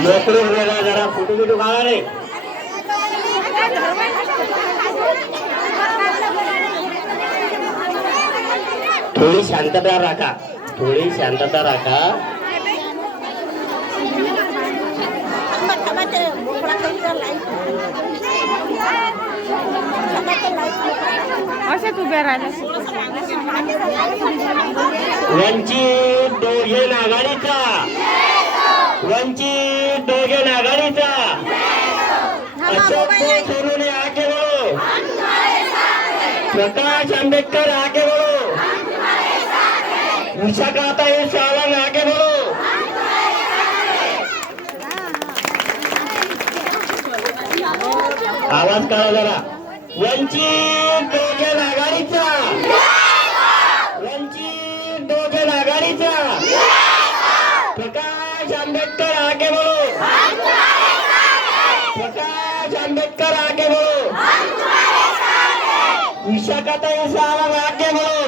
मोकळे उभे राहा, जरा फोटो बिटो काढा रे. थोडी शांतता राखा, थोडी शांतता राखा. असेच उभ्या राहिल्या. वंचित बहुजन आघाडीचा, वंचित बहुजन आघाडीचा. अशोक सोनूने आगे बढ़ो, प्रकाश आंबेडकर आगे बढ़ो, विशाखाताई सावंत आगे बढ़ो. आवाज काढा जरा. वंचित बहुजन आघाडीचा, वंचित बहुजन आघाडीचा. प्रकाश आंबेडकर आगे बढ़ो, प्रकाश आंबेडकर आगे बढ़ो, विशाखाताई सावंत आगे बढ़ो.